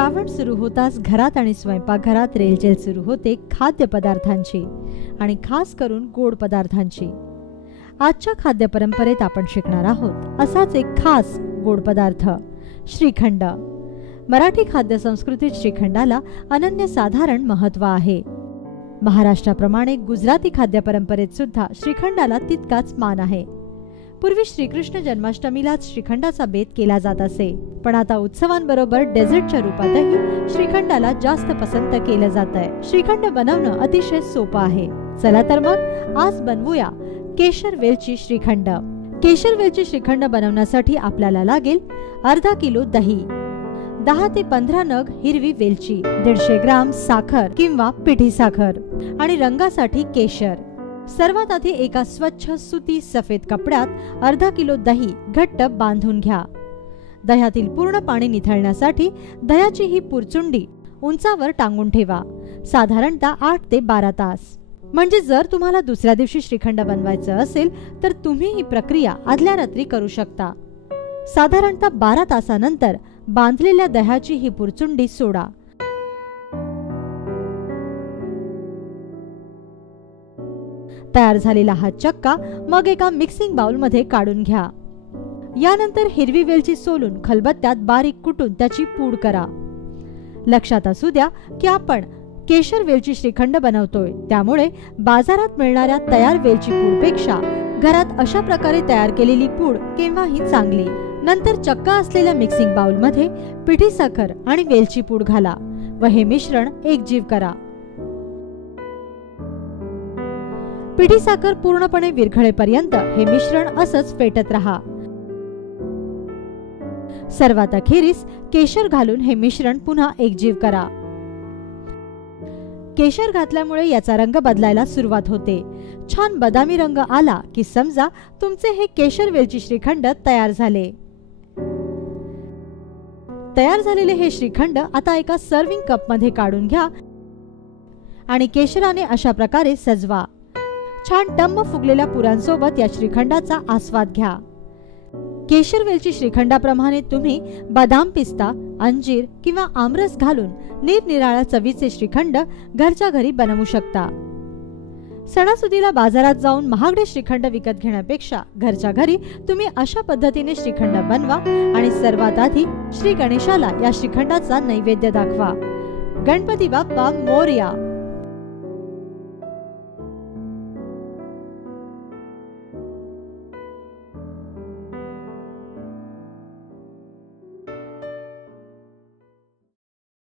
श्रावण सुरू होताच घरात आणि स्वयंपाकघरात रेलचेल सुरू होते खाद्यपदार्थांची आणि खास करून गोड पदार्थांची। आजच्या खाद्य परंपरेत आपण शिकणार आहोत असाच एक खास गोड पदार्थ श्रीखंड। मराठी खाद्य संस्कृतीत श्रीखंडाला अनन्यसाधारण महत्त्व आहे। महाराष्ट्राप्रमाणे गुजराती खाद्य परंपरेत सुद्धा श्रीखंडाला तितकाच मान आहे। पूर्वी श्रीकृष्ण जन्माष्टमीलाच श्रीखंडाचा बेत केला जात असे, पण आता उत्सवांबरोबर डेझर्टच्या रूपातही श्रीखंडाला जास्त पसंत केलं जात आहे। श्रीखंड बनवणं अतिशय सोपं आहे। चला तर मग आज बनवूया केशर वेलची श्रीखंड। केशर वेलची श्रीखंड बनवण्यासाठी आपल्याला लागेल अर्धा किलो दही, 10 ते 15 नग हिरवी वेलची, 150 ग्राम साखर किंवा पिठी साखर आणि रंगासाठी केशर। सर्वात आधी एका स्वच्छ सुती सफेद कपड्यात अर्धा किलो दही घट्ट बांधून घ्या। दह्यातील पूर्ण पाणी निथळण्यासाठी दह्याची ही पुरचुंडी उंचावर टांगून ठेवा, साधारणतः 8 ते 12 तास। म्हणजे जर तुम्हाला दुसऱ्या दिवशी श्रीखंड बनवायचं असेल तर तुम्ही ही प्रक्रिया आदल्या रात्री करू शकता। साधारणतः 12 तासानंतर बांधलेल्या दह्याची ही पुरचुंडी सोडा। तयार झालेला हा चक्का मग एका मिक्सिंग बाउल मध्ये काढून घ्या। यानंतर हिरवी वेलची सोलून खलबत्त्यात बारीक कुटून त्याची पूड करा। लक्षात असू द्या की आपण केशर वेलची श्रीखंड बनवतोय, त्यामुळे बाजारात मिळणाऱ्या तयार वेलची पूडपेक्षा घरात अशा प्रकारे तयार केलेली पूड केव्हाही चांगली। नंतर चक्का असलेल्या मिक्सिंग बाउल मध्ये पिठी साखर आणि वेलची पूड घाला व हे मिश्रण एकजीव करा। पिठी साखर पूर्णपणे विरघळेपर्यंत हे मिश्रण असंच फेटत रहा। सर्वात अखेरीस केशर घालून हे मिश्रण पुन्हा एकजीव करा। केशर घातल्यामुळे याचा रंग बदलायला सुरुवात होते। छान बदामी रंग आला की समजा तुमचे हे केशर वेलची श्रीखंड तयार झाले। तयार झालेले हे श्रीखंड आता एका सर्विंग कप मध्ये काढून घ्या आणि केशराने अशा प्रकारे सजवा। छान टम्म फुगलेल्या पुरांसोबत या श्रीखंडाचा आस्वाद घ्या। केशर वेलची श्रीखंडाप्रमाणे तुम्ही बदाम, पिस्ता, अंजीर किंवा आमरस घालून निरनिराळ्या चवीचे श्रीखंड घरच्या घरी बनवू शकता। सणासुदीला बाजारात जाऊन महागडे श्रीखंड विकत घेण्यापेक्षा घरच्या घरी तुम्ही अशा पद्धतीने श्रीखंड बनवा आणि सर्वात आधी श्री गणेशाला या श्रीखंडाचा नैवेद्य दाखवा। गणपती बाप्पा मोरया।